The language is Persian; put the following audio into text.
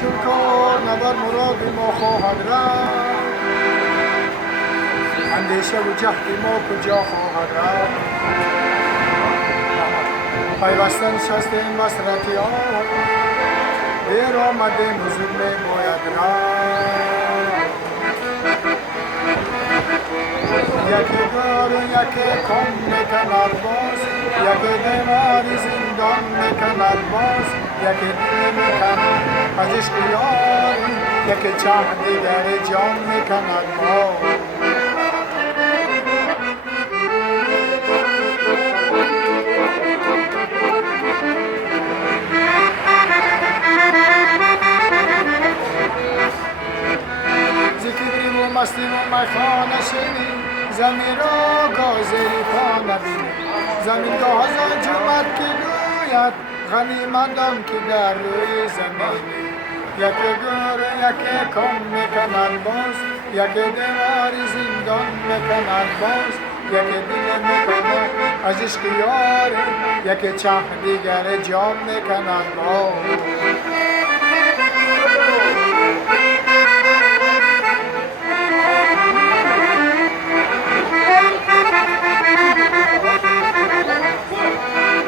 چون کار نبر مراد ما خواهد رفت، اندیشه و جهد ما کجا خواهد رفت. پیوستن شستیم بسرتی آن، دیر آمده نزول می باید رفت. یکی دار و یکی کن میکند باز، یکی دیواری زندان میکند باز، یکی دل میکند از عشق یاری، یکی چه دیگر جان میکند باز. زکبری و مستی و میخانه شنی، زمین را گازری پا نبینی. زمین گاه از آن جمعت که گوید غنیمتم که در روی زمینی. یکی گور یکی کم میکند باز، یکی دیواری زندان میکند باز، یکی دل میکند از عشق یاری، یکی چه دیگر جان میکند باز.